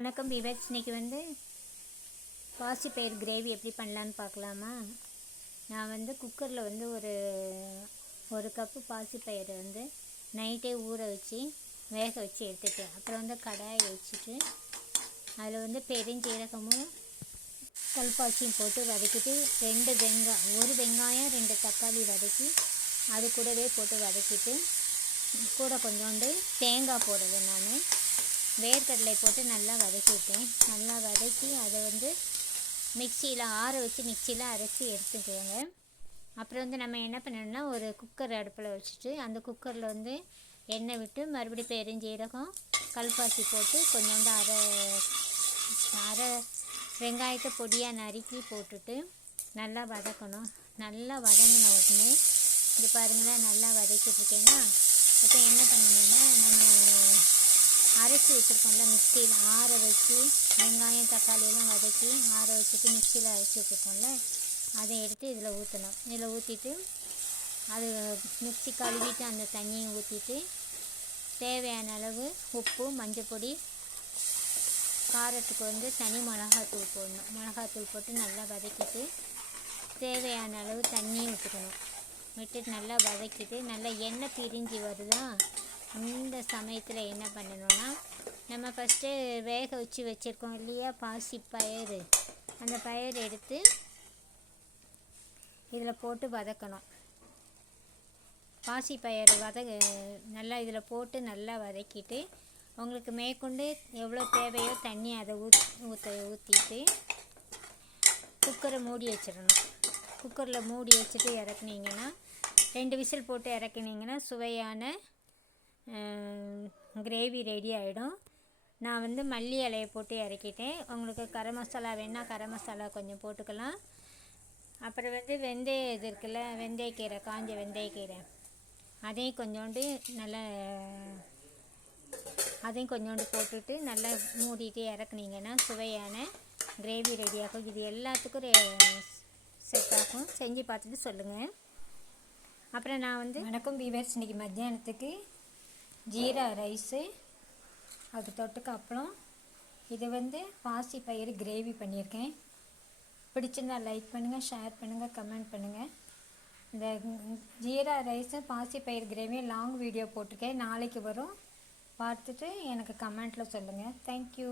வணக்கம் விவேக்ஸ். இன்றைக்கி பாசிப்பயிர் கிரேவி எப்படி பண்ணலான்னு பார்க்கலாமா? நான் குக்கரில் ஒரு கப்பு பாசிப்பயிரை நைட்டே ஊற வச்சு வேக வச்சு எடுத்துட்டேன். அப்புறம் கடாயை வச்சுட்டு அதில் பெருஞ்சீரகமும் கல்பாசியும் போட்டு வதக்கிட்டு ஒரு வெங்காயம் 2 தக்காளி வதக்கி அது கூடவே போட்டு வதக்கிட்டு கூட கொஞ்சோண்டு தேங்காய் போடுறேன். நான் வேர்க்கடலை போட்டு நல்லா வதக்கிட்டேன். நல்லா வதக்கி அதை மிக்சியில் ஆற வச்சு மிக்சியில் அரைச்சி எடுத்துக்கோங்க. அப்புறம் நம்ம என்ன பண்ணணும்னா, ஒரு குக்கர் அடுப்பில் வச்சுட்டு அந்த குக்கரில் எண்ணெய் விட்டு மறுபடியும் பெருஞ்சீரகம் கல்பாசி போட்டு கொஞ்சோண்டு அரை வெங்காயத்தை பொடியாக நறுக்கி போட்டுட்டு நல்லா வதக்கணும். நல்லா வதங்கின உடனே இது பாருங்களேன், நல்லா வதக்கிட்டுருக்கேன்னா இப்போ என்ன பண்ணணும்னா, நம்ம அரைச்சி வச்சுருக்கோம்ல மிக்சியில் ஆற வச்சு வெங்காயம் தக்காளியெல்லாம் வதக்கி ஆற வச்சுட்டு மிக்சியில் அரைச்சி வச்சுருக்கோம்ல, அதை எடுத்து இதில் ஊற்றணும். இதில் ஊற்றிட்டு அது மிக்சி கழுவிட்டு அந்த தண்ணியை ஊற்றிட்டு தேவையான அளவு உப்பு, மஞ்சள் பொடி, காரத்துக்கு தனி மிளகாத்தூள் போடணும். மிளகாத்தூள் போட்டு நல்லா வதக்கிட்டு தேவையான அளவு தண்ணியும் ஊற்றிக்கணும். விட்டுட்டு நல்லா வதக்கிட்டு நல்லா எண்ணெய் பிரிஞ்சு வருதா, இந்த சமயத்தில் என்ன பண்ணணும்னா, நம்ம ஃபஸ்ட்டு வேக வச்சு வச்சுருக்கோம் இல்லையா பாசிப்பயிறு, அந்த பயிர் எடுத்து இதில் போட்டு வதக்கணும். பாசிப்பயிறு நல்லா இதில் போட்டு நல்லா வதக்கிட்டு உங்களுக்கு மேற்கொண்டு எவ்வளோ தேவையோ தண்ணி அதை ஊற்றிட்டு குக்கரை மூடி வச்சிடணும். குக்கரில் மூடி வச்சுட்டு இறக்குனீங்கன்னா 2 விசில் போட்டு இறக்குனீங்கன்னா சுவையான கிரேவி ரெடி ஆகிடும். நான் மல்லி இலையை போட்டு இறக்கிட்டேன். உங்களுக்கு கரம் மசாலா வேணால் கரம் மசாலா கொஞ்சம் போட்டுக்கலாம். அப்புறம் வெந்தயம் இது இருக்குல்ல, வெந்தயக்கீரை, காஞ்ச வெந்தயக்கீரை, அதையும் கொஞ்சோண்டு போட்டுட்டு நல்லா மூடிட்டு இறக்குனீங்கன்னா சுவையான கிரேவி ரெடியாகும். இது எல்லாத்துக்கும் செட் ஆகும். செஞ்சு பார்த்துட்டு சொல்லுங்கள். அப்புறம் நான் வணக்கம் வியூவர்ஸ். இன்றைக்கி மத்தியானத்துக்கு ஜீரா ரைஸு, அதுக்கு தொட்டுக்க அப்பளம். இது பாசிப்பயிறு கிரேவி பண்ணியிருக்கேன். பிடிச்சிருந்தா லைக் பண்ணுங்கள், ஷேர் பண்ணுங்கள், கமெண்ட் பண்ணுங்கள். இந்த ஜீரா ரைஸு பாசிப்பயிறு கிரேவி லாங் வீடியோ போட்டிருக்கேன், நாளைக்கு வரும். பார்த்துட்டு எனக்கு கமெண்ட்டில் சொல்லுங்கள். தேங்க்யூ.